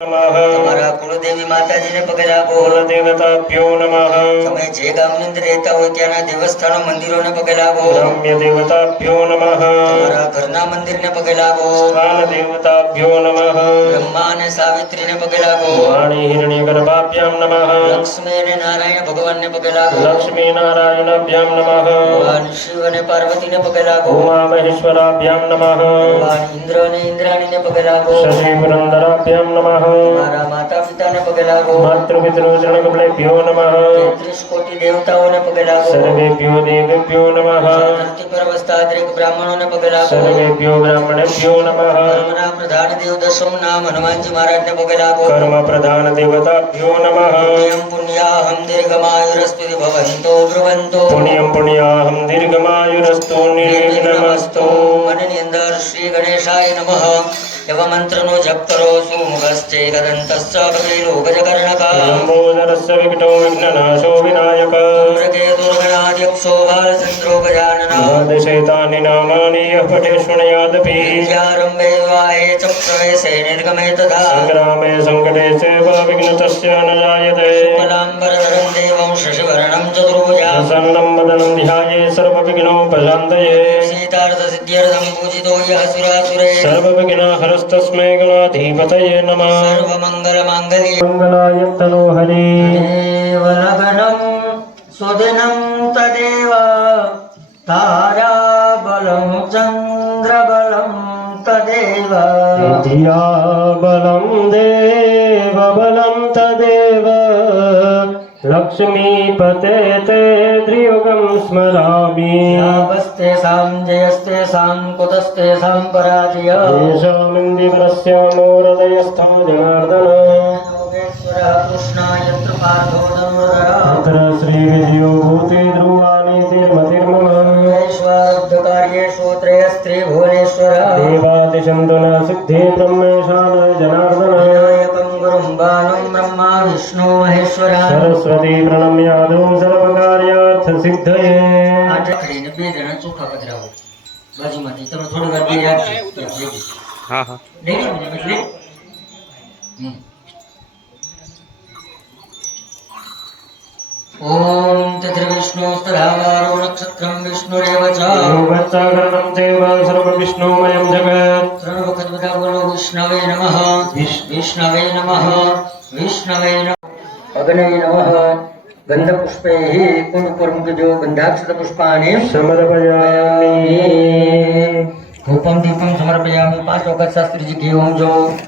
તમારા કુળદેવી માતાજીને પગે લાગો. કુલદેવતાભ્યો નમઃ. તમે જે ગામની અંદર રહેતા હોય ત્યાંના દેવસ્થાનો મંદિરોને પગે લાગો. ગ્રામ્ય દેવતાભ્યો નમઃ. તમારા ઘરના મંદિરને પગે લાગો. સ્થાન દેવતાભ્યો નમઃ. બ્રહ્મા અને સાવિત્રીને પગે લાગો. વાણી હિરણ્યગર્ભાભ્યામ નમઃ. લક્ષ્મી અને નારાયણ ભગવાનને પગે લાગો. લક્ષ્મી નારાયણાભ્યામ નમઃ. ભગવાન શિવ અને પાર્વતીને પગે લાગો. ઉમા મહેશ્વરાભ્યામ નમઃ. ભગવાન ઇન્દ્ર અને ઇન્દ્રાણીને પગે લાગો. શશી પુરંદરાભ્યામ નમઃ. મારા માતા પિતાને પગે લાગો. માતૃપિતૃ ચરણકમલેભ્યો નમઃ. 33 કોટી દેવતાઓને પગે લાગો. સર્વેભ્યો દેવેભ્યો નમઃ. ધરતી પર વસતા દરેક બ્રાહ્મણોને પગે લાગો. સર્વેભ્યો બ્રાહ્મણેભ્યો નમઃ. કર્મના પ્રધાન દેવ દશમ નામ હનુમાનજી મહારાજને પગે લાગો. કર્મ પ્રધાન દેવતાભ્યો નમઃ. પુણ્યમ પુણ્યાહમ દીર્ઘમાયુરસ્તુતિ ભવન્તો બ્રુવન્તો. પુણ્યમ પુણ્યાહમ દીર્ઘમાયુરસ્તુ નિર્વિઘ્નમસ્તુ. મનની અંદર શ્રી ગણેશાય નમઃ એવા મંત્રનો જપ કરો. સુમુખશ્ચે કદંતસ્ચ ભગૈલોકજકર્ણક. લંબોદરસ્ય વિઘ્નો વિઘ્નનાશો વિનાયક. દુર્ગણાદ્યક્ષો બાલચંદ્રો ગજાનન. દ્વાદશેતાની નામાની યઃ પઠે શૃણુયાદપી. વિદ્યારંભે વિવાહે ચ પ્રવેશે નિર્ગમે તથા. સંગ્રામે સંકટે ચૈવ વિઘ્નતસ્ય ન જાયતે. શુક્લાંબરધરં દેવં શશિવર્ણં ચતુર્ભુજા. પ્રસન્नं વદनं ધ્યાયે સર્વવિઘ્નોપશાन्तये. सीतार्थसिद्ध्यर्थं पूजितो यः सुरासुरैः. सर्वविघ्नहरस्तस्मै गणाधिपतये नमः. सर्वमङ्गलमाङ्गल्ये मङ्गलाय तनोहरि. तदेव लग्नं सुदिनं तदेव ताराबलं चन्द्रबलं तदेव. धियाबलं देवबलं तदेव. लक्ष्मीपते ते त्रियुगं स्मरामि. यावस्तेषां जयस्तेषां कुतस्तेषां पराजय. येषामिन्दिवरस्य मूर्तयस्थो जनार्दन. योगेश्वरः कृष्णाय पार्थो धनुर्धरः. अत्र श्रीविजयो भूते ध्रुवानीति मतिर्मम. ईश्वरब्धकार्येषु त्रयस्त्री भुवनेश्वरः. देवादिशन्तु न सिद्धि ब्रह्मेशान जनार्दन. विनायकं गुरुं बालं ब्रह्मा विष्णु महेश्वरः. सरस्वती प्रणम्यादुं सर्वकार्यार्थसिद्धये. આ ઢકડીને બે જણા ચોખા પધરાવો બાજુમાંથી. તમે થોડી વાર બે રાખજો. હા હા. ઓમ તદ્રવિષ્ણુસ્તરાવારો નક્ષત્રમ વિષ્ણુરેવ ચ. योगच्चाकरणं चैव सर्वविष्णुमयं जगत्. 3 વખત બધા બોલો વિષ્ણવે નમઃ. વિષ્ણવે નમઃ. વિષ્ણવે નમઃ. અગ્નય નમઃ. ગંધપુષ્પૈઃ કુંડ મૂકજો. ગંધાક્ષત પુષ્પાણિ समर्पयामि. ધૂપમ દીપમ સમર્પયામિ. 5 વખત શાસ્ત્રીજી ઘી હોમજો.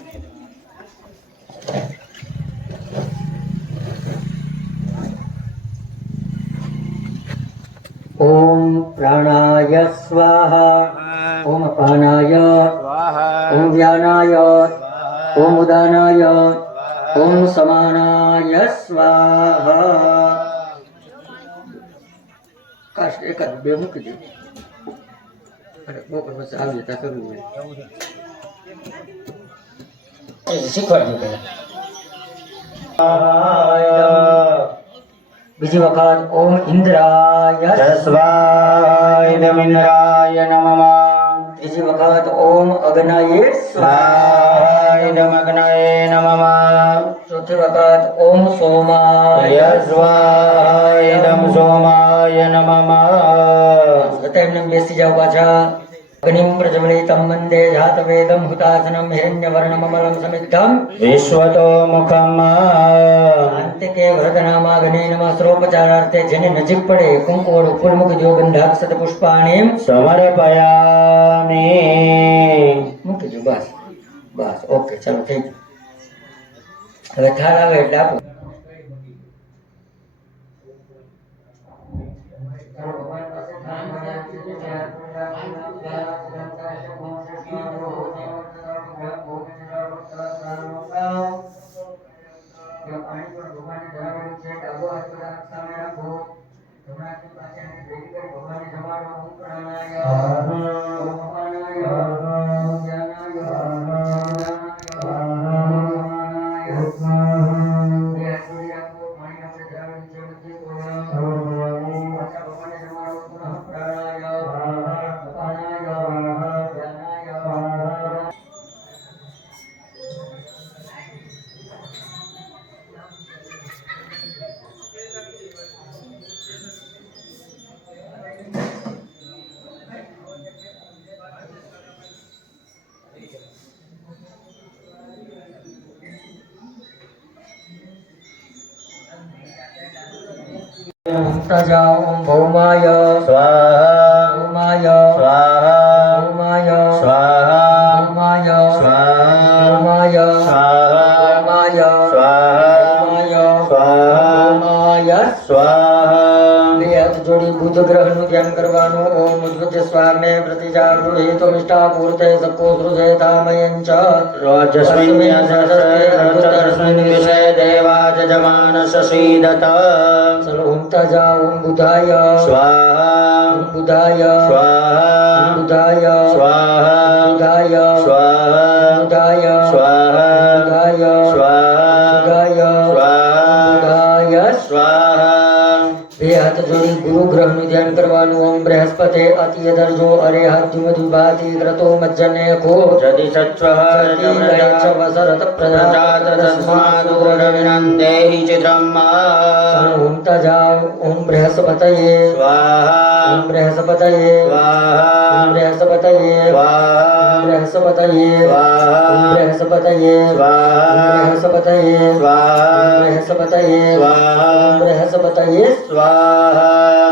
ઓમ પ્રાણાય સ્વાહા. ઓમ અપાનાય સ્વાહા. ઓમ વ્યાનાય ઓમ ઉદાનાય ઓમ સમાનાય સ્વાહા. કાશ એકાદ બે મૂકી દે. અને બપોર પછી આવી ત્યાં કરવું હોય શીખવાડજો પહેલા. બીજી વખત ઓમ ઇન્દ્રાય तस्वायमिन्द्राय नमः. ત્રીજી વખત ઓમ અગ્નયે સ્વાહા. स्वायमग्नये नमः. ચોથી વખત ઓમ સોમાય. यस्वायं सोमाय नमः. બધા એમને બેસી જાવ પાછા. અગ્નિમ પ્રજ્વલિતમ વંદે જાતવેદમ હુતાસનમ હિરણ્યવર્ણમમલમ સમિદ્ધમ. विश्वतो मुखम्. અંતિકે વરદનામાગ્ને નમઃ. સ્ત્રોપચારાર્થે જેને નજીક પડે કુંકુવાળું ફૂલ મૂકજો. ગંધાક્ષત પુષ્પાણિ समर्पयामि. મૂકજો. બસ બસ ઓકે ચાલો થઈ ગયું. હવે થાળ આવે એટલે આપો. तजा ओम भौमाय स्वाहा भौमाय स्वाहा भौमाय स्वाहा भौमाय स्वाहा भौमाय स्वाहा भौमाय स्वाहा भौमाय स्वाहा भौमाय स्वाहा બે હાથ જોડી બુધ ગ્રહનું ધ્યાન કરવાનું. ઓમ ઉદ્ભુત સ્વામે પ્રતિજાગૃહિતમિષ્ટા પૂર્તે સકો સૃજેતામયં ચ રોજસ્મિન્યસ્મિन् વિષય દેવાજમાનસ સીદત ચલો ઓમ તજા ઓમ બુધાય સ્વાહા ઓમ બુધાય સ્વાહા ઓમ બુધાય સ્વાહા બુધાય સ્વાહા બુધાય સ્વાહા બુધાય સ્વાહા બુધાય સ્વાહા બુધાય. સ્વાહા બે હાથ જોડી ગુરુ ગ્રહનું ધ્યાન કરવાનું. ઓમ બૃહસ્પતે અતિય દર્જો અરે હાથ્યુમધિભાતિ ક્રતો મજ્જને ખો જદિ સત્વઃ વસરત પ્રજાત તસ્માદુરવિનંદેહિ ચિત્રમ ઓમ તજા ઓમ બૃહસ્પતયે સ્વાહા ઓમ બૃહસ્પતયે સ્વાહા ઓમ બૃહસ્પતયે સ્વાહા ઓમ બૃહસ્પતયે સ્વાહા ઓમ બૃહસ્પતયે સ્વાહા ઓમ બૃહસ્પતયે સ્વાહા ઓમ બૃહસ્પતયે સ્વાહા ઓમ બૃહસ્પતયે. સ્વાહા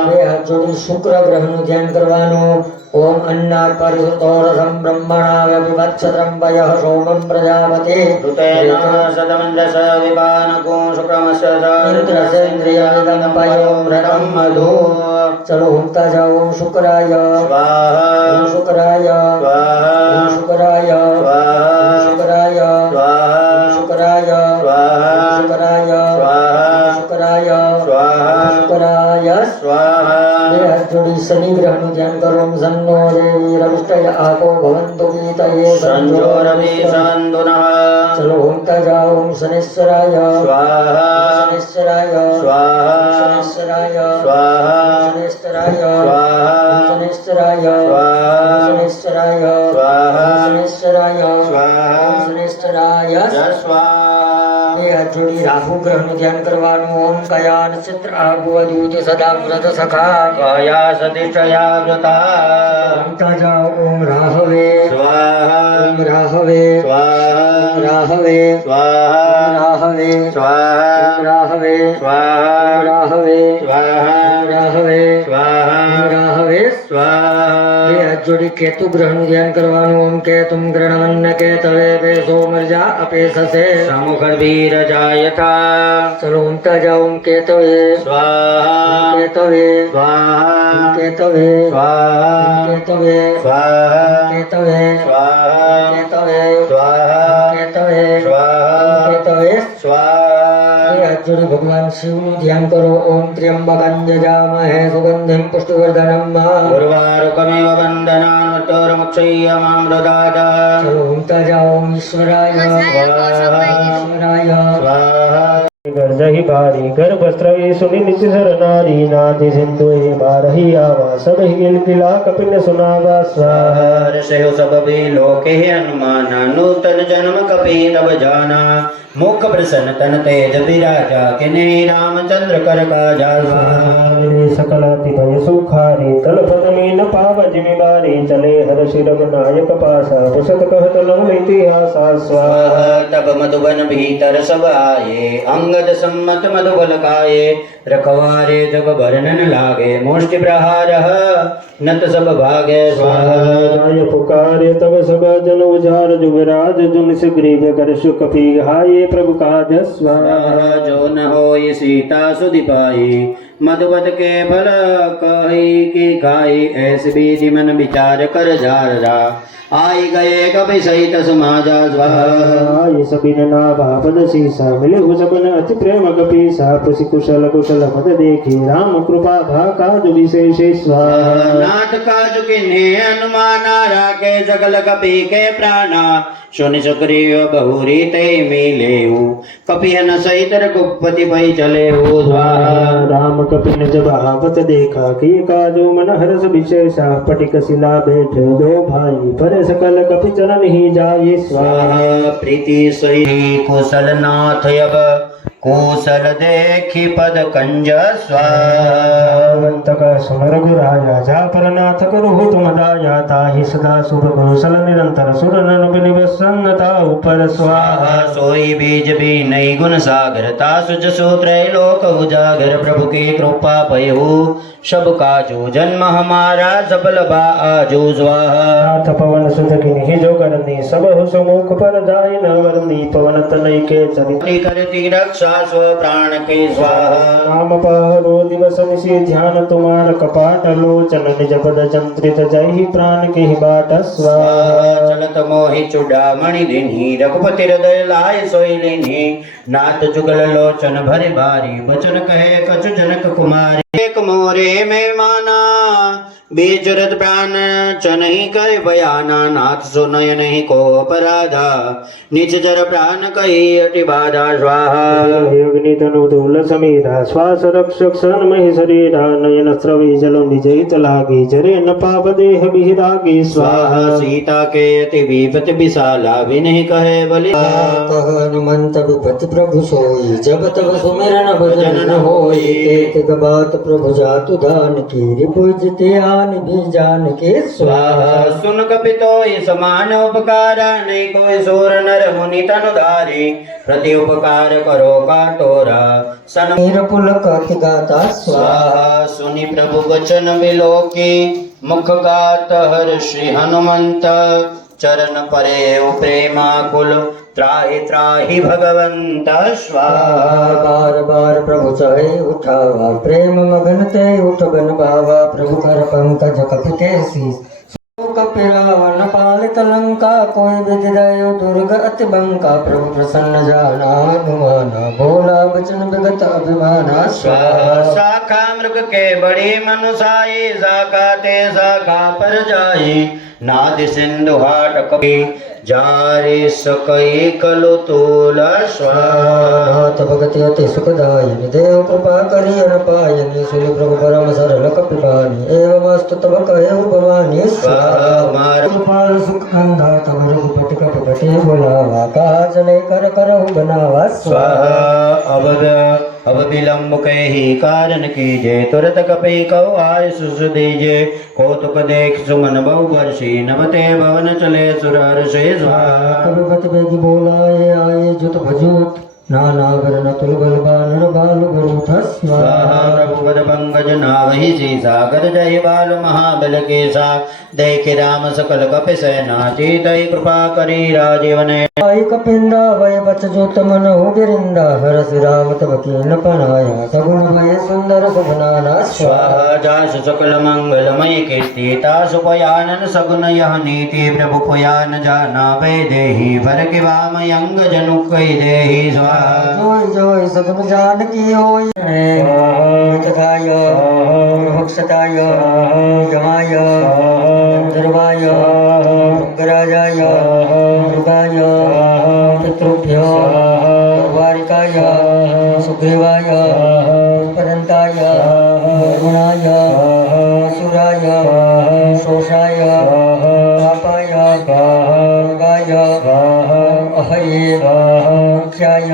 બે હાથ જોડી શુક્ર ગ્રહનું ધ્યાન કરવાનું. ઓમ અન્નાત પરિહૃતોરસં બ્રહ્મણા વ્યપિવત્સત્રં વયઃ સોમં પ્રજાપતિ ઋતેન શતમંજસ વિપાનકો શુક્રમસ્ય ઇન્દ્રસેન્દ્રિયમિદં પયો વ્રતં મધુ. ચલો ઓમ તજા ઓમ શુક્રાય સ્વાહા ઓમ શુક્રાય સ્વાહા ઓમ શુક્રાય ઓમ સ્વાહા શુક્રાય સ્વાહા ઓમ શુક્રાય સ્વાહા ઓમ શુક્રાય સ્વાહા ઓમ શુક્રાય સ્વાહા ઓમ શુક્રાય. સ્વાહા બે હાથ જોડી શનિ ગ્રહનું ધ્યાન કરો. ઓમ સન્નો દેવીરવિષ્ટય આપો ભવન્તુ ગીતયે સંજો રવિ સંતુનઃ ચલો ઓમ તજા ઓમ શનેશ્વરાય સ્વાહા શનેશ્વરાય સ્વાહા શનેશ્વરાય સ્વાહા શનેશ્વરાય સ્વાહા શનેશ્વરાય સ્વાહા શનેશ્વરાય સ્વાહા શનેશ્વરાય સ્વાહા શનેશ્વરાય. સ્વાહા બે હાથ જોડી રાહુ ગ્રહનું ધ્યાન કરવાનું. ઓમ કયા નક્ષત્ર આગુવદૂત સદા વ્રત સખા કયા સતિષ્ઠયા વૃતા ઓમ તજા ઓમ રાહવે સ્વાહા ઓમ રાહવે સ્વાહા રાહવે સ્વાહા રાહવે સ્વાહા રાહવે સ્વાહા રાહવે સ્વાહા રાહવે સ્વાહા રાહવે. સ્વાહા બે હાથ જોડી કેતુ ગ્રહનું ધ્યાન કરવાનું. ઓમ કેતુમ ગ્રહણવન્ન કેતવે પેશો મર્જા અપેશસે સमुखर्वीरजायथा ચલો ઓમ તજા ઓમ કેતવે स्वाहा કેતવે स्वाहा કેતવે स्वाहा કેતવે स्वाहा કેતવે स्वाहा કેતવે स्वाहा કેતવે स्वाहा કેતવે. स्वाहा બે હાથ જોડી ભગવાન શિવનું ધ્યાન કરો. ઓમ ત્ર્યંબકં જજામહે સુગંધિં પુષ્ટિવર્ધનમ. उर्वारुकमेव वन्दनान्मृतोरमुक्षय्यमामृतात् ચલો ઓમ તજા ઓમ ઈશ્વરાય ઈશ્વરાય स्वाहा गर्जहि बारी गर्भस्त्रवे सुनिलित सरनारी नाथि सिंधुए बारहि आवा सब हिल किला कपिल सुनावा स्वाहा ऋषयो सब भी लोके हनुमान नूतन जन्म कपि तब जाना मुख प्रसन्न तन तेज विराजा किन्हीं रामचंद्र कर काजा सकलाति भय सुखारी तल पत्नी न पाव जिमिबारी चले हर शिर नायक पासा पुसत कहत लहु इतिहासा स्वाहा तब मधुबन भीतर सब आए अंगद सम्मत मधुबल काये रखवारे जग वर्णन लागे मुष्टि प्रहार नत सब भागे स्वाहा स्वाहा पुकारे तब सब जन उजार जुगराज जुन सुग्रीव कर सुख पी हाये प्रभु काज स्वाहा जो न होई सीता सुधि पाई मधुबत के फल कही की खाई ऐस बीधि मन विचार कर जारा आई गए कपि सहित समाजा स्वाहा ये सबिन ना बापद सीसा मिले हो सबन अति प्रेम कपीसा पुसि कुशल कुशल मद देखी राम कृपा भा काज विशेष स्वाहा नाथ काज किन्हे अनुमान राखे सकल कपि के प्राणा सुनि सुग्रीव बहुरी ते मिलेऊ कपि न सहित रघुपति पै चले हो स्वाहा राम कपिन जब आवत देखा कि काजो मन हर्ष विशेषा पटिक शिला बैठ दो भाई पर सकल कपि चरण ही जाए स्वाहा स्वाहा प्रीति सही कुशल नाथ अब कूशल देखी पद कंज स्वाहा वंतक सुन रघुराया जा परनाथ करो तुम दाया ताहि सदा शुभ कौशल निरंतर सुर नर बिनिवसन्नता ऊपर स्वाहा सोई बीज भी नई गुण सागर तासु जसो त्रैलोक उजागर प्रभु की कृपा पयहु सब काजू जन्म हमारा सफल बा आजू स्वाहा नाथ पवन सुत किन्हीं जो करनी सब सुमुख पर जाय न वरनी पवन तनय के चरित करती रक्षा स्व प्राण के स्वाहा नाम पहरो दिवस निशि ध्यान तुम्हार कपाट लोचन निज पद चंत्रित जय ही प्राण के ही बाट स्वाहा चलत मोहि चूड़ामणि दिन्ही रघुपति हृदय लाय सोई लिन्ही नाथ जुगल लोचन भरे बारी बचन कहे कछु जनक कुमारी एक मोरे में माना बेचरत प्राण चनहि कहे बयाना नाथ सुनय नहीं को अपराधा निच जर प्राण कही अति बाधा स्वाहा योगिनी तनु दूल समीरा श्वास रक्षक सन महि शरीरा नयन स्रवी जल निजहित लागी जरे न पाप देह बिहिरागी स्वाहा सीता के अति विपत विशाला विनहि कहे बलि कह हनुमंत विपत प्रभु सोई जब तब सुमिरन भजन न होई एक बात प्रभु जातु दान की रिपुजते आन भी जान के स्वाहा सुन कपितो समान उपकारा नहीं कोई सोर नर मुनि तनुधारी प्रति उपकार करो का तोरा सन पुलक अति गाता स्वाहा सुनि प्रभु वचन विलोकी मुख गात हर श्री हनुमंत चरण परे प्रेमाकुल त्राहि त्राहि भगवंत स्वाहा बार बार प्रभु चाहे उठावा प्रेम मगन ते उठ बन बावा प्रभु कर पंकज कपिते शीस कपिरावन पालित लंका कोई विधि दयो दुर्ग अति बंका प्रभु प्रसन्न जाना हनुमान बोला बचन विगत अभिमाना स्वाहा शाखा मृग के बड़ी मनुषाई शाखा ते शाखा पर जाई नाद सिंधु हाट कपि जारे सकई कलु तोला स्वाहा भगति अति सुखदायिनी देव कृपा करी न पायनी सुनि प्रभु परम सरल कपिपानी एवं अस्तु तब कहे भवानी स्वाहा कृपाल सुख कंधा तब रघुपति कपिपति बुलावा कहा चले कर करहु बनावा स्वाहा अब विलम्ब के ही कारण कीजे तुरत कपि कौ आय सुस दीजे कौतुक देख सुमन बहु वर्षी नवते भवन चले सुरहर से स्वाहा कपिपति बेगी बोला ये आये जुत भजूत नाना वरण तुल बल बानर बालु गुरुथ स्वाहा रघुपद पंकज नावहि सीसा कर जय बाल महाबल केसा देख राम सकल कपि सेना चीतहि कृपा करी राजीवन आई कपिंदा वय बच जो तमन हो गिरिंदा हरस राम तब कीन पनाया सगुण भय सुंदर सुभनाना स्वाहा जास सकल मंगलमय कीर्ति तासु पयानन सगुन यह नीति प्रभु पयान जाना वै देहि भर के वाम यंग जनु कहि देहि स्वाहा जोय जोय सगुण जान की होय तथाय भक्षताय यमाय गंधर्वाय गराजाय मृगाय पितृभ्यो वारिकाय सुग्रीवाय पदंताय गुणाय सुराय शोषाय पापाय गाय अहये क्षाय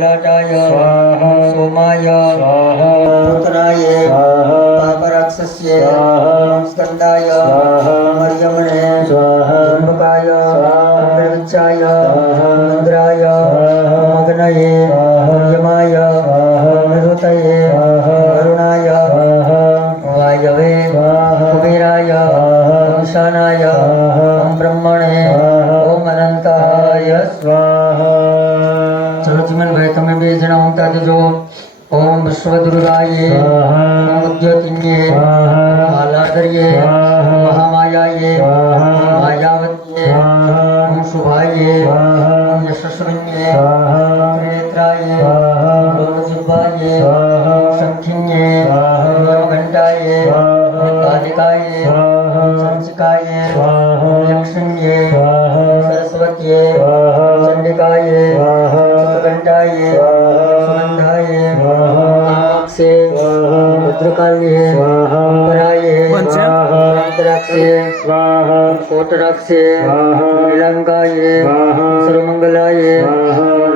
लटाय सोमाय पुत्राय पापराक्षस्य स्कंदाय मर्यमणे जम्बकाय प्रविचाय इंद्राय मग्नये यमाय मरुतये वरुणाय वायवे कुबेराय ईशानाय ब्रह्मणे ओम अनंताय स्वाहा चलो जीवन भाई તમે બે જણા ઊંઘતા જજો ઓમ વિશ્વદુર્ગાય ઓમ ઉદ્યોતિન્યે માલાધર્યે મહામાયાયે માયાવત્યે ઓમ શુભાયે ઓમ યશસ્વિન્યે પ્રેત્રાય લોલજીવાય સંખિન્યે ઘંટાયે કાલિકાય સંચિકાય યક્ષિન્યે सरस्वत्ये चंडिकाय घंटाय सुगंधाय से रुद्रकाल्ये पराय अंतराक्षे कोटराक्षे नीलांकाय सर्वमंगलाय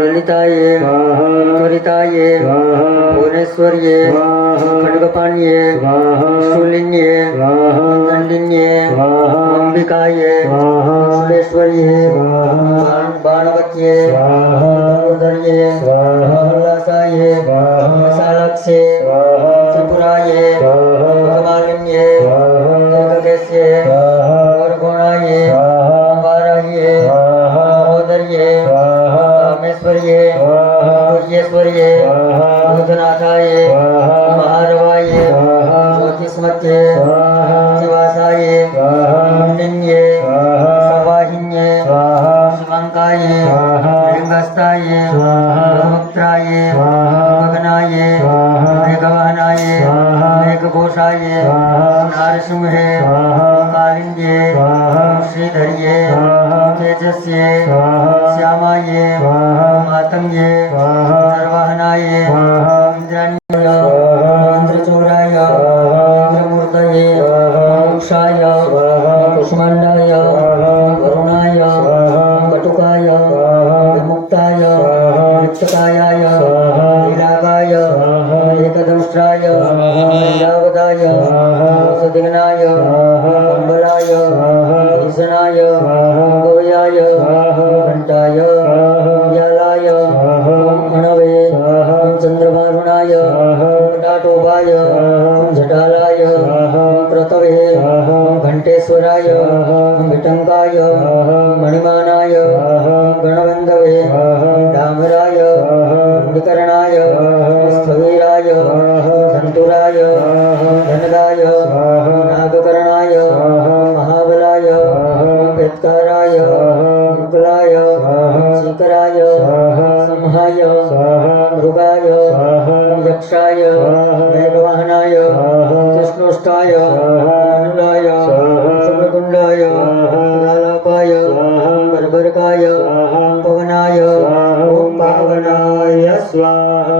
ललित अमृताये स्वाहा त्वरिताये स्वाहा भुवनेश्वर्ये स्वाहा खड्गपाण्ये स्वाहा शूलिन्ये स्वाहा दण्डिन्ये स्वाहा अंबिकाये स्वाहा सुरेश्वर्ये स्वाहा बाणवत्ये स्वाहा उदर्ये स्वाहा उल्लासाये स्वाहा विशालक्ष्ये स्वाहा त्रिपुराये स्वाहा कमालिन्ये स्वाहा दीर्घकेश्ये स्वाहा गौरगोणाये स्वाहा वाराह्ये स्वाहा महोदर्ये स्वाहा कामेश्वर्ये स्वाहा पूज्येश्वर्ये स्वाहा भूतनाथाये स्वाहा महारवाये स्वाहा ज्योतिष्मत्ये स्वाहा शिवासाये स्वाहा मुंडिन्ये स्वाहा सवाहिन्ये स्वाहा शिवाङ्काये स्वाहा लिङ्गस्थाये स्वाहा भक्त्राये स्वाहा गगनाये स्वाहा मेघवाहनाये स्वाहा मेघघोषाये स्वाहा नारसिंहे स्वाहा कालिन्द्ये स्वाहा श्रीधर्ये स्वाहा तेजस्ये स्वाहा श्यामाये स्वाहा मातङ्गे स्वाहा निर्वहनाये स्वाहा इन्द्राण्य स्वाहा इन्द्रचूडाय स्वाहा इन्द्रमूर्तये स्वाहा मोक्षाय स्वाहा कुष्माण्डाय स्वाहा वरुणाय स्वाहा कटुकाय स्वाहा विमुक्ताय स्वाहा वृक्षकायाय स्वाहा लीलागाय स्वाहा एकदंष्ट्राय स्वाहा लीलावदाय स्वाहा सदिग्नाय स्वाहा कम्बलाय स्वाहा भीषणाय स्वाहा गोयाय स्वाहा घण्टाय स्वाहा व्यालाय स्वाहा अणवे स्वाहा चन्द्रवारुणाय स्वाहा कटाटोपाय स्वाहा जटालाय स्वाहा क्रतवे स्वाहा घण्टेश्वराय स्वाहा विटङ्काय स्वाहा मणिमानाय स्वाहा गणबन्धवे स्वाहा डामराय स्वाहा विकरणाय स्वाहा स्थवीराय स्वाहा धन्तुराय स्वाहा धनदाय स्वाहा नागकरणाय स्वाहा महाबलाय स्वाहा पेत्काराय स्वाहा मुकुलाय स्वाहा शीकराय स्वाहा संहाय स्वाहा मृगाय स्वाहा यक्षाय स्वाहा मेघवाहनाय स्वाहा कृष्णोष्टाय स्वाहा मनुलाय स्वाहा शुभकुण्डाय स्वाहा लालापाय स्वाहा बर्बरकाय स्वाहा पवनाय स्वाहा ॐ पावनाय स्वाहा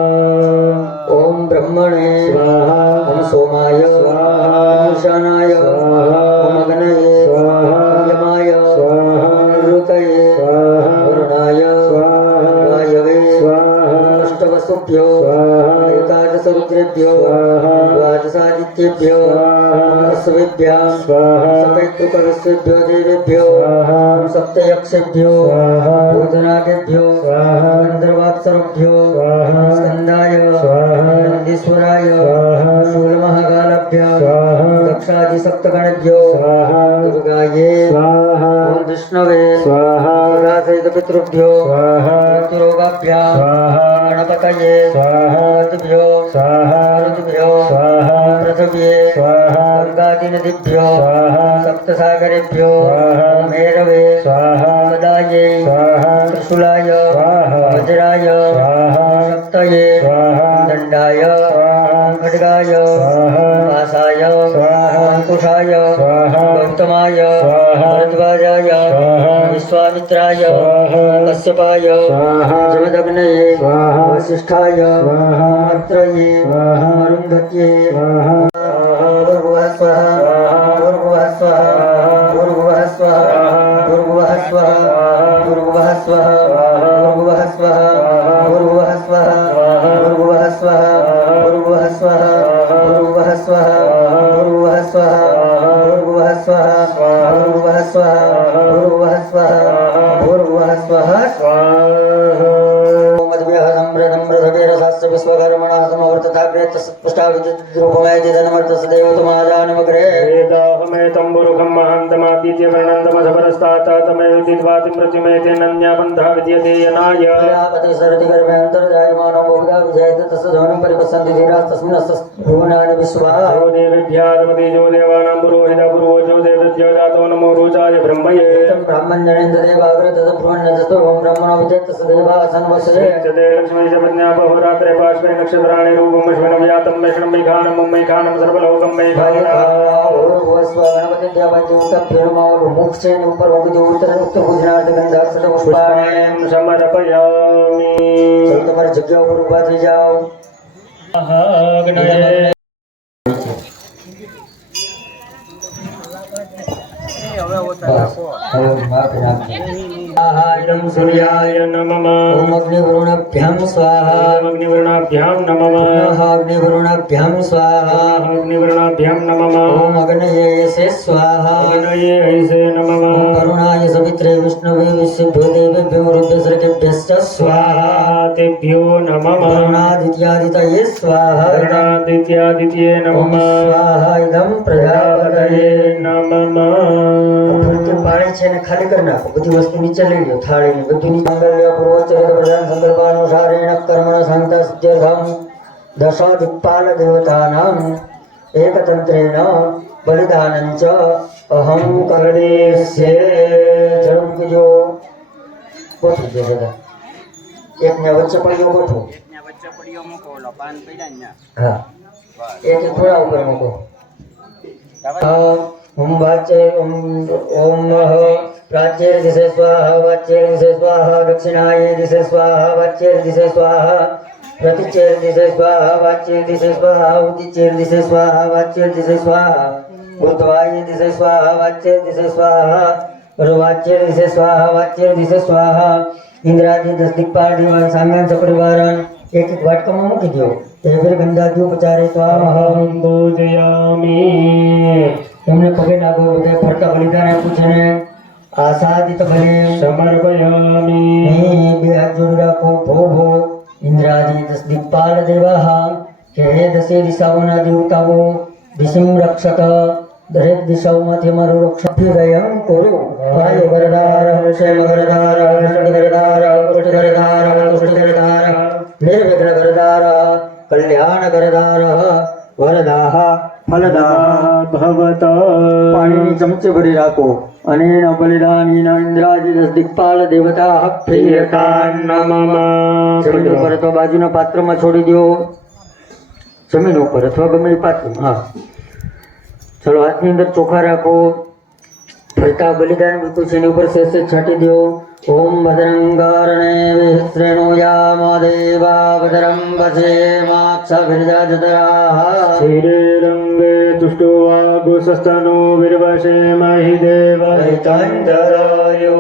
ॐ ब्रह्मणे स्वाहा ॐ सोमाय स्वाहा ॐ ईशानाय स्वाहा ॐ अग्नये स्वाहा यमाय स्वाहा ऋतये स्वाहा वरुणाय स्वाहा वायवे स्वाहा अष्टवसुभ्यो स्वाहा एकादशरुद्रेभ्यो स्वाहा द्वादशादित्येभ्यो स्वाहा अश्वेभ्यः स्वाहा सपैतृकविश्वेभ्यो देवेभ्यो स्वाहा सप्तयक्षेभ्यो स्वाहा भूतनागेभ्यो स्वाहा गन्धर्वाप्सरेभ्यो स्वाहा स्कन्दाय स्वाहा नन्दीश्वराय स्वाहा शूलमहाकालभ्यः स्वाहा दक्षादिसप्तगणेभ्यो स्वाहा दुर्गायै स्वाहा ॐ विष्णवे स्वाहा सहितपितृभ्यो स्वाहा मृत्युरोगाभ्यः स्वाहा गणपतये स्वाहा ऋतुभ्यो स्वाहा ऋतुभ्यो स्वाहा पृथिव्ये स्वाहा गङ्गादिनदीभ्यो स्वाहा सप्तसागरेभ्यो स्वाहा मेरवे स्वाहा सदायै स्वाहा त्रिशूलाय स्वाहा वज्राय स्वाहा शक्तये स्वाहा दण्डाय स्वाहा खड्गाय स्वाहा पासाय स्वाहा अंकुशाय स्वाहा गौतमाय स्वाहा भरद्वाजाय स्वाहा विश्वामित्राय स्वाहा कश्यपाय स्वाहा जमदग्नये स्वाहा वसिष्ठाय स्वाहा मन्त्रये स्वाहा अरुन्धत्ये स्वाहा भूर्भुवः स्वः भूर्भुवः स्वः भूर्भुवः स्वः भूर्भुवः स्वः भूर्भुवः स्वः भूर्भुवः स्वः भूर्भुवः स्वः भूर्भुवः स्वः भूर्भुवः स्वः भूर्भुवः स्वः भूर्भुवः स्वः भूर्भुवः स्वः भूर्भुवः स्वः भूर्भुवः स्वः भूर्भुवः स्वः स्वाहा मद्भ्यः सम्प्रदं पृथ्वीरसास्य विश्वकर्मणः समवर्तताग्रे तत्पुष्टा विद्युद्रूपमयति धनमर्थसदेवतमाजानमग्रे वेदाहमेतं बुरुखं महान्तमातीत्य वर्णन्तमसपरस्तात् तमेव विद्वातिं प्रतिमेते नन्याबन्धः विद्यते यनाय प्रजापति सरति गर्भे अन्तर्जायमानो बहुधा विजयते तस्य ध्वनिं परिपश्यन्ति धीरास्तस्मिन् भुवनानि विश्वा यो देवेभ्यादमतिजो देवानां पुरोहिता पूर्वजो देवेभ्यो जातो नमो रोचाय ब्रह्मये एतं ब्राह्मण्यनेन्द्र देवाग्रे तद्ब्रुवन्नजस्तु ओं ब्रह्मणो विजयते स देवासन्वसे चते लक्ष्मी जपज्ञा बहुरात्रे पार्श्वे नक्षत्राणि रूपं विष्णुं व्यातं वैष्णं मैखानं मैखानं सर्वलोकं मैखायिना पुष्पाणि समर्पयामि તમારી જગ્યા ઉપર ઊભા થઈ જાઓ गणपतये બસ હવે માફી રાખજો स्वाहा इदं सूर्याय नमः ॐ अग्निवरुणाभ्यां स्वाहा अग्निवर्णाभ्यां नमः पुनः अग्निवरुणाभ्यां स्वाहा अग्निवर्णाभ्यां नमः ॐ अग्नये स्वाहा अग्नये ऐसे नमः ॐ वरुणाय सवित्रे विष्णवे विश्वेभ्यो देवेभ्यो ऋभ्यसर्गेभ्यश्च स्वाहा तेभ्यो नमः वरुणादित्यादितये स्वाहा वरुणादित्यादित्ये ॐ नमः स्वाहा इदं प्रजापतये नमः ફૂલથી પાણી છે ને ખાલી કરી નાખો બધી વસ્તુ નીચે લઈ લો થાળીની બધું નીચે મંગલ્ય પૂર્વચરિત પ્રધાન સંકલ્પાનુસારેણ કર્મણ સંહિતા સિદ્ધ્યર્થમ દશાદિક્પાલ દેવતાનામ એકતંત્રેણ બલિદાનં ચ અહં કરિષ્યે જળ મૂકીજો ગોઠવી દો બધા એકને વચ્ચે પડ્યો ગોઠવો વચ્ચે પડ્યો મૂકો ઓલો પાન પડ્યા ને હા એક થોડા ઉપર મૂકો ओम वाच्य ओम प्राच्य दिशे स्वाहा वाच्य दिशे स्वाहा दक्षिणाय दिशे स्वाहा वाच्य दिशे स्वाहा प्रतिच्य दिशे स्वाहा वाच्य दिशे स्वाहा उदिच्य दिशे स्वाहा वाच्य दिशे स्वाहा ऊर्ध्वाय दिशे स्वाहा वाच्य दिशे स्वाहा वाच्य दिशे स्वाहा वाच्य दिशे स्वाहा इंद्रादि 10 दिक्पाल दिवान सांगन सपरिवारन एक एक वाटकाમાં મૂકી દો તે ફેર ગંગાથી ઉપચારે સ્વાહા पूजयामि એમને પગે લાગો બધા ફરતા બલિદાન આપ્યું છે ને આસાદિત બલિ समर्पयामि બે હાથ જોડી રાખો ભો ભો ઇન્દ્રાદિ 10 દિક્પાલ દેવાહ કે હે 10 દિશાઓના દેવતાઓ દિશમ રક્ષક દરેક દિશાઓમાંથી અમારું રક્ષણ ગયમ કરો વાયુ ગરદાર ક્ષેમ ગરદાર ષડ ગરદાર પુષ્ટ ગરદાર તુષ્ટ ગરદાર નિર્વિઘ્ન ગરદાર કલ્યાણ ગરદાર વરદાહ ફલદાહ भवता પાણીની ચમચે ભરી રાખો અને એના બલિદાનીના ઇન્દ્રાદિ 10 દિક્પાલ દેવતા પ્રિયતા नमः જમીન ઉપર અથવા બાજુના પાત્રમાં છોડી દો જમીન ઉપર અથવા ગમે એ પાત્રમાં હા ચલો હાથની અંદર ચોખા રાખો ફરતા બલિદાન મૂક્યું છે એની ઉપર શેષ છાંટી દો ઓમ ભદ્રંગારણે વિસ્તૃણોયામ દેવા ભદ્રં વસેમાક્ષાભિર્જાજતરાઃ श्रीरंगे तुष्टो वागुसस्तनो विर्वशे महि देवैतन्तरायो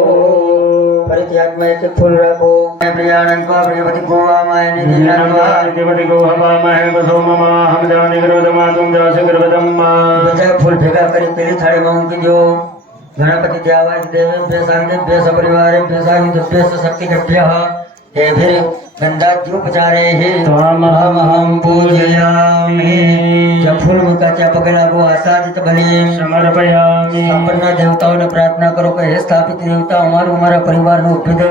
ફરીથી હાથમાં એક ફૂલ રાખો પ્રિયાનંદ પ્રિયવતી ગોવામાં देवति को हवामहे वसो मम हम जानि विरोधमातुं जासि गर्भदम्मा બધા ફૂલ ભેગા કરી પેલી થાળીમાં મૂકી દો ગણપતિ દેવાય દેવેભ્ય સાંગેભ્ય સપરિવારેભ્ય સાયુધભ્ય શક્તિભ્યઃ એભિર ગંધાદ્યુપચારે હે ત્વામહં પૂજયામિ જ્યાં ફૂલ મૂકા ત્યાં પગે લાગો આસાદિત બલિ समर्पयामि આપણના દેવતાઓને પ્રાર્થના કરો કે હે સ્થાપિત દેવતા અમારું અમારા પરિવારનું ઉદ્ભેદ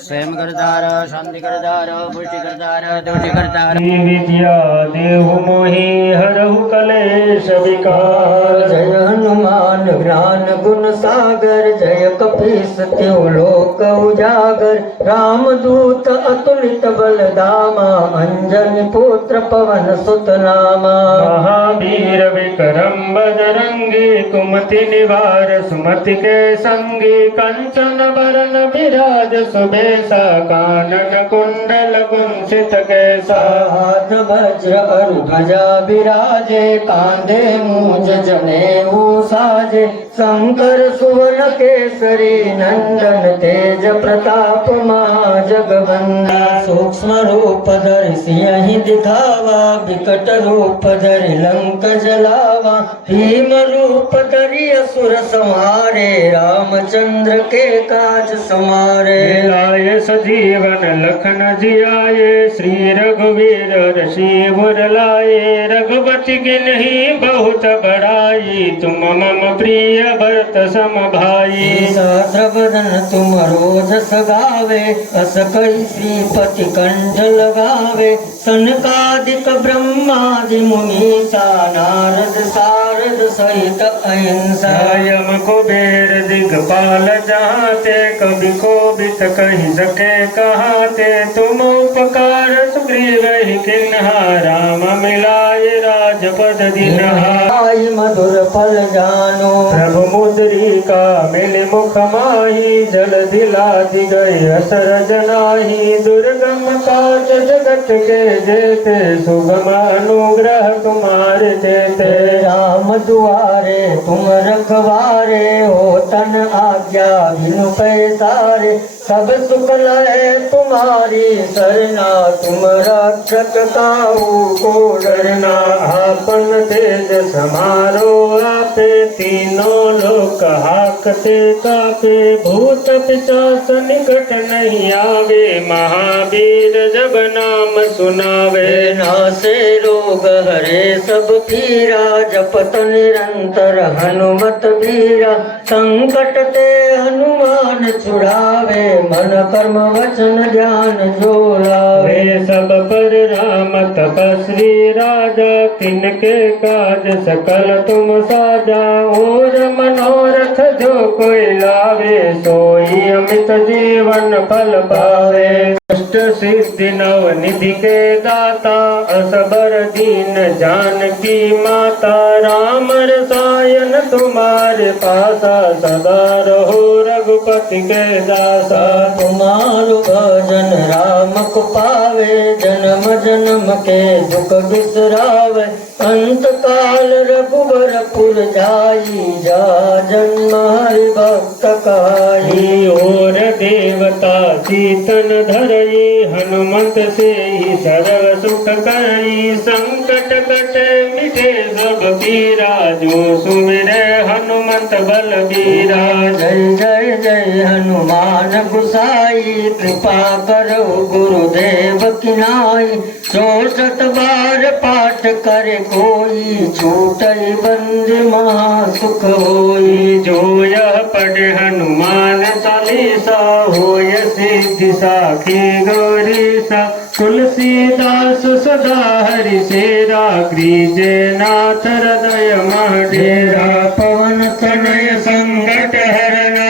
स्वयं गरदार शांति गरदार पुष्टि गरदार तुष्टि गरदार विद्या देहु मोहि हरहु कलेश विकार जय हनुमान ज्ञान गुण सागर जय कपीस त्यो लोक उजागर रामदूत अतुलित बलधामा अंजनी पुत्र पवन सुत नामा महावीर विक्रम बजरंगी कुमति निवार सुमति के संगी कंचन बरन विराज सुबेसा कानन कुंडल कुंसित केसा हाथ वज्र अरु ध्वजा बिराजे कांधे मूंज जनेऊ साजे शंकर सुवन केसरी नंदन तेज प्रताप महाजगवंदन सूक्ष्म रूप धरि सिंह दिखावा विकट रूप धरि लंक जलावा भीम रूप धरि असुर संहारे रामचंद्र के काज समारे लाय सजीवन लखन जियाये श्री रघुवीर ऋषिवर लाए रघुपति गिनहि बहुत बड़ाई तुम मम प्रिय भरत सम भाई सहस्रवदन तुम रोज सगावे अस कई श्रीपति कंठ लगावे सनकादिक ब्रह्मादि मुनीसा नारद सारद सहित अहिंसा यम कुबेर दिगपाल जहाते कभी कोबित कहि सके कहाते तुम उपकार सुग्रीव किन्हा राम मिलाए राज पद दिनहा आई मधुर फल जानो प्रभु मुद्रिका मिल मुख माही जल दिलाधि गए असरज नाही दुर्गम काज जगत के जेते सुगम अनुग्रह कुमार जेते राम दुआरे तुम रखवारे हो तन आज्ञा बिनु पैसारे सब सुख लय तुम्हारी सरना तुम रक्षक काहू को डरना आपन तेज समारो आपे तीनों लोक हाकते कापे भूत पिशाच निकट नहीं आवे महावीर जब नाम सुनावे नासे रोग हरे सब पीरा जपत निरंतर हनुमत वीरा संकट ते हनुमान छुड़ावे मन कर्म वचन ध्यान जो लावे वे सब पर राम तपस्वी राजा तिनके काज सकल तुम साजा और मनोरथ जो कोई लावे सोई अमित जीवन फल पावे अष्ट सिद्धि नव निधि के दाता असबर दीन जानकी माता राम रसायन तुम्हारे पासा सदा रहो रघुपति के दासा तुम्हारो भजन राम को पावे जन्म जन्म के दुख बिसरावे अंत काल रघुबर पुर जाई जा जन्म हरि भक्त काई और देवता सीतन धरई हनुमंत से ही सर्व सुख करई संकट कट मिटे सब पीरा जो सुमिरे हनुमंत बलबीरा जय जय जय हनुमान गुसाई कृपा करो गुरुदेव की नाई 64 बार पाठ करे कोई छूटई बंद महा सुख होई जो यह पढ़े हनुमान चालीसा होय सिद्धि साखी गौरीसा तुलसीदास सदा हरि सेरा ग्रीजे नाथ हृदय महडेरा पवन तनय संकट हरना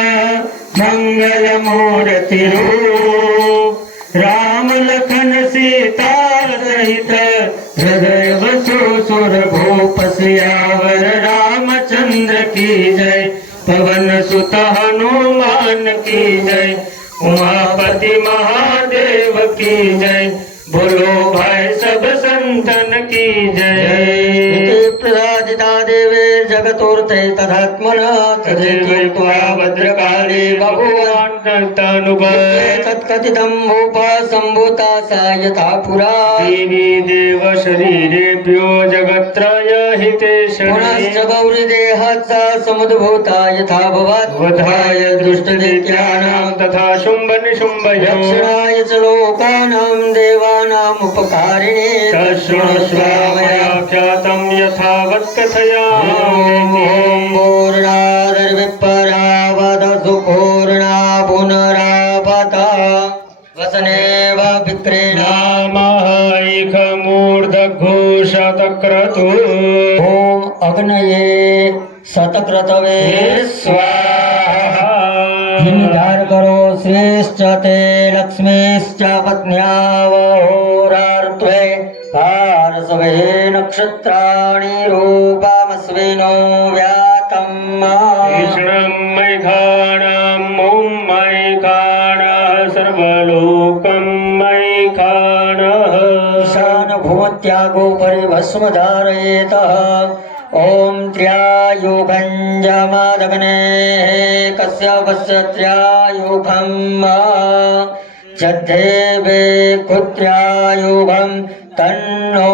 मंगल मूर्ति रूप राम लखन सीता सहित हृदय वसु सुर भूप सियावर रामचंद्र की जय पवन सुत हनुमान की जय उमापति महादेव की जय बोलो भाई सब संतन की जय प्रदादिता देवे जगतोर्थे तदात्मना तदेत्वा भद्रकाली भगवान् तत्कथितं भूपसम्भूता सा यथा पुरा देवी देव शरीरेभ्यो जगत्त्रय हितेशरी पुनश्च गौरी देहात्सा समुद्भूता यथा भवात् वधाय दुष्टदैत्यानां तथा शुम्भ निशुम्भयो रक्षणाय च लोकानां देवानाम् उपकारिणे तच्छृणुष्व मया ख्यातं यथावत् कथयामि पूर्णादर्विपरा वदसु पूर्णा पुनरावता वसनेव विक्रीणा नामैकमूर्धघोषतक्रतु ॐ अग्नये शतक्रतवे स्वाहा निधार करो श्रेष्ठ ते लक्ष्मीश्च पत्न्यावहोरार्त्वे भारसवे नक्षत्राणि रूपमस्विनो व्यातम् कृष्णं मैघाणां ॐ मैघाणः सर्वलोकं मैघाणः ईशान भूमत्यागो परिभस्म धारयेतः ॐ त्र्यायुगञ्जमादग्ने कश्यपस्य त्र्यायुगम् जद्धेवे कुत्र्यायुगम् तन्नो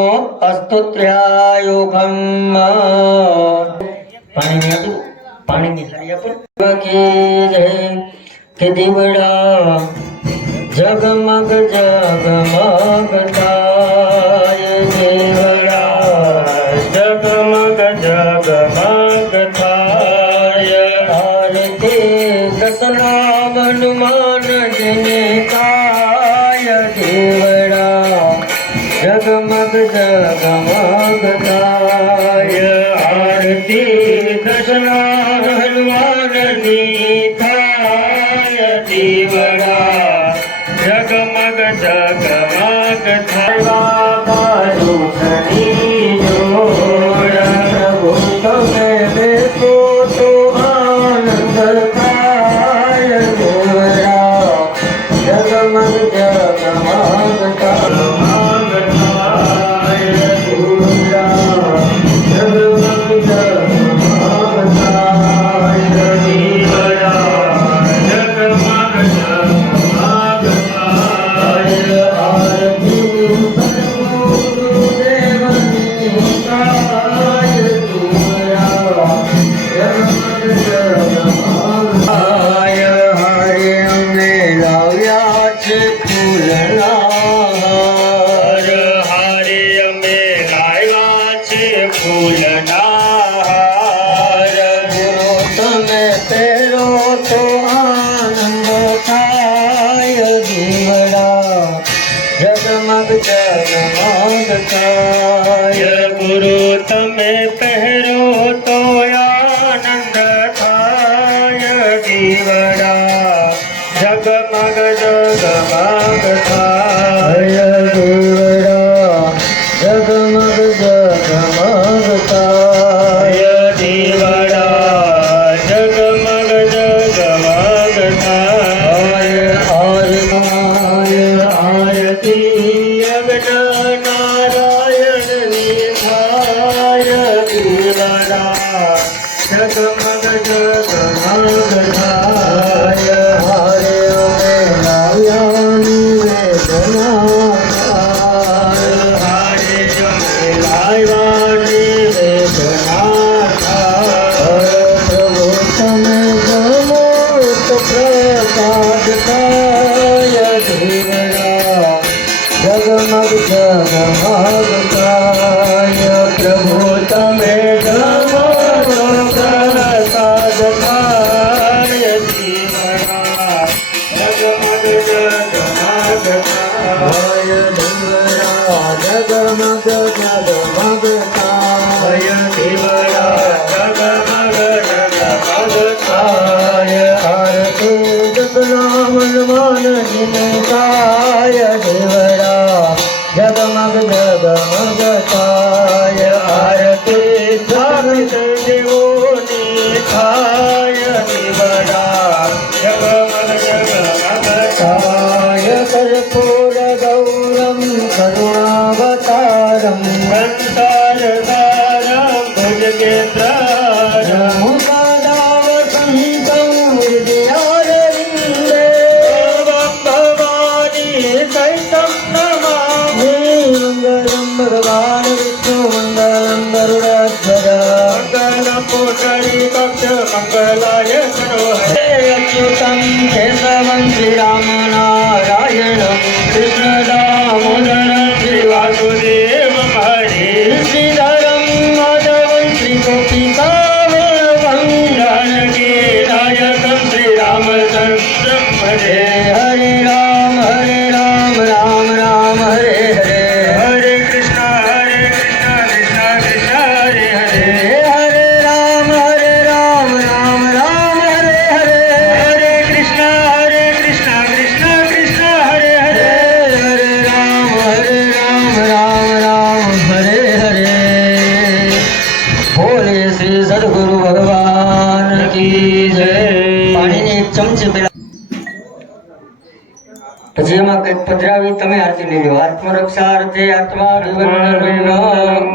अस्तु त्र्यायुगम् पानी में लड़िया पर की जय के दिवड़ा जगमग जगमग ताय देवड़ा जगमग जगमग थाय आरती दसनाम हनुमान जिने काय देवड़ा जगमग जगमग ताय आरती दशनाम हनुमान नीताय दीवड़ा जगमग जगमग थाय बाबा रूखड़ी जो જગમગ જગમગ થાય ગુરુ તમે પહેરો તો આનંદ થાય દીવડા જગમગ જગમગ થાય જગમગ જગમગ થાય દીવડા જગમગ જગમગ થાય આરતી અગ્ન નારાયણની થાય દીવડા જગમગ જગમગ થાય હરે લાવ્યાની વેદના હરે લાયવાની વેદના પ્રભુ તમે જમો તો પ્રસાદ થાય ધીવડા જગમગ જગમગ થાય પ્રભુ તમે જમો તો પ્રસાદ થાય દીવડા જગમગ જગમગ થાય જગમગ જગમગ થાય દીવડા જગમગ જગમગ થાય આરતી જગના મનમાન જિનકાય દેવડા જગમગ જગમગ થાય આરતી સ્થાપિત દેવોની થાય દીવડા જગમગ જગમગ થાય કર્પૂર ગૌરમ કરુણાવતારમ સંસાર સારમ ભુજગેન્દ્રમ મુદાવસંતમ હૃદયારવિંદે ભવાની સૈતમ નમામિ મંગલમ ભગવાન વિષ્ણુ મંગલમ ગરુડાધ્વજ મંગલમ પુંડરી કક્ષ મંગલાય સરોહરે અચ્યુતમ કેશવમ શ્રીરામ નારાયણમ કૃષ્ણ દામોદરમ શ્રી વાસુદેવ હરે શ્રીધરમ માધવમ શ્રી ગોપિકાવલ્લભમ જાનકી નાયકમ શ્રી રામચંદ્રમ હરે હરે રામ રામ રામ હરે હરે હરે કૃષ્ણ કૃષ્ણ કૃષ્ણ હરે હરે હરે રામ રામ રામ હરે હરે હરે કૃષ્ણ કૃષ્ણ કૃષ્ણ હરે હરે હરે રામ રામ હરે હરે બોલે શ્રી સદગુરુ ભગવાન કી જય પાણીની એક ચમચી પેલા પછી એમાં કંઈક પધરાવી તમે આરતી લઈ લો આત્મરક્ષા અર્થે આત્મા વિવર્તન